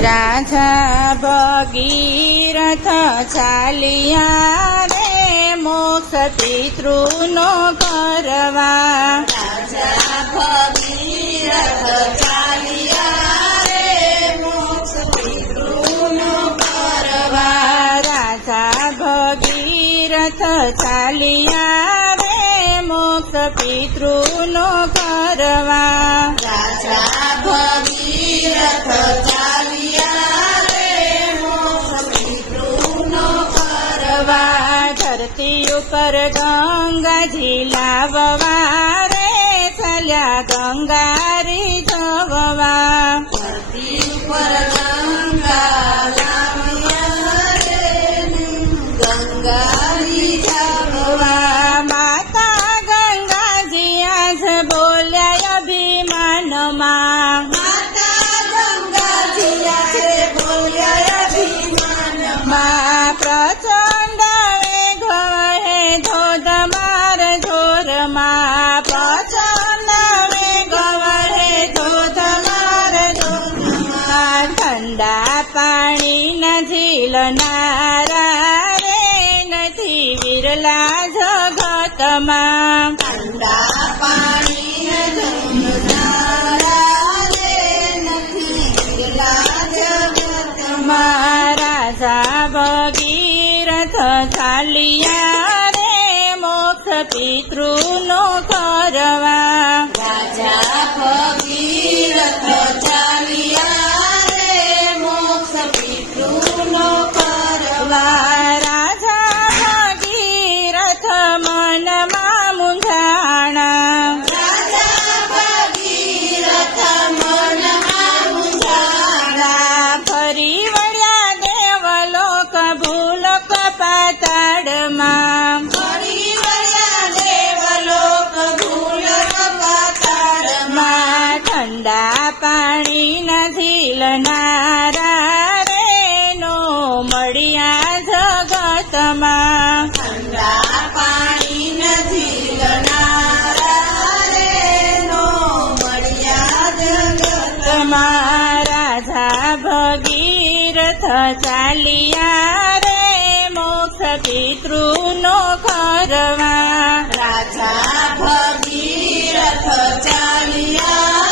રાધા ભગીરથ ચાલિયા રે મોક્ષ પિતૃનો કરવા. રાધા ભગીરથ ચાલિયા રે મોક્ષ પિતૃનો કરવા. રાધા ભગીરથ ચાલિયા ઉપર ગંગાજી લાવવા રે ચલ્યા ગંગારી ધોવા ઉપર फुलणारा रे नदी विरला जगतमा. कांदा पाणी जमणारा जगतमा. राजा भगीरथ चालिया ચાલનારા રે નો મળ્યા જગતમાં ઠંડા પાણી નથી લનારા રે નો મળ્યા જગતમાં રાજા ભગીરથ ચાલિયા રે મોક્ષ પિતૃનો કરવા રાજા ભગીરથ ચાલિયા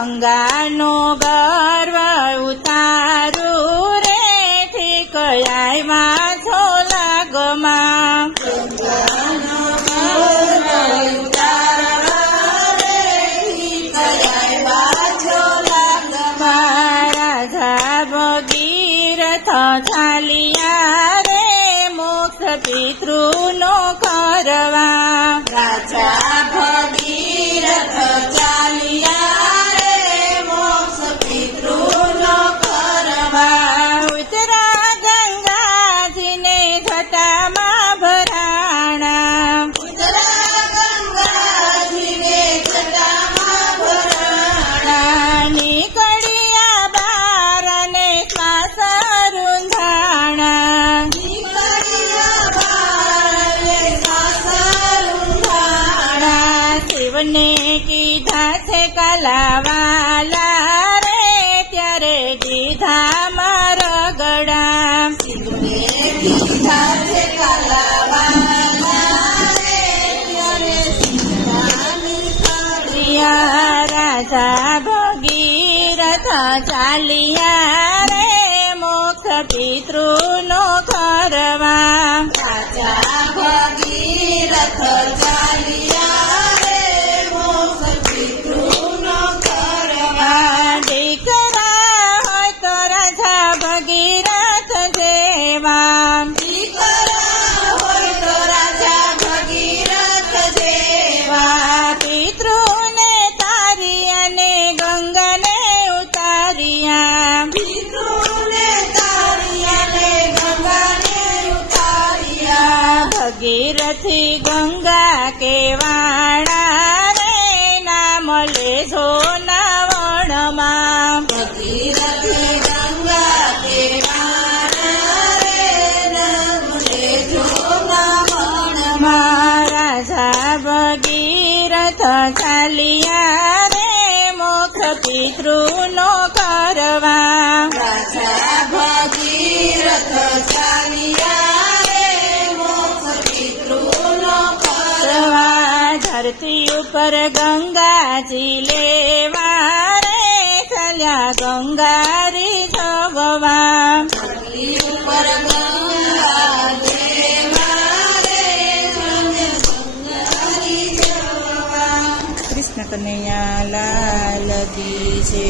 ગંગાનો ગા શિવને કીધા છે કલાવાલા રે, ત્યારે કીધા મારા ગળા કીધા છે રાજા ભગીરથ ચાલિયા રે મોક્ષ પિતૃનો કરવા રાજા ભગીરથ ચાલિયા ગંગા કેવાણા રે નાવણમાં રે નામ લેજો નામણમાં. રાજા ભગીરથ ચાલિયા રે મુખ પિતૃ નો કરવા ધરતી ઉપર ગંગાજી લેવા રે ખલ્યા ગંગારી જોગવા. ઉપર કૃષ્ણ કનૈયા લાલ કી છે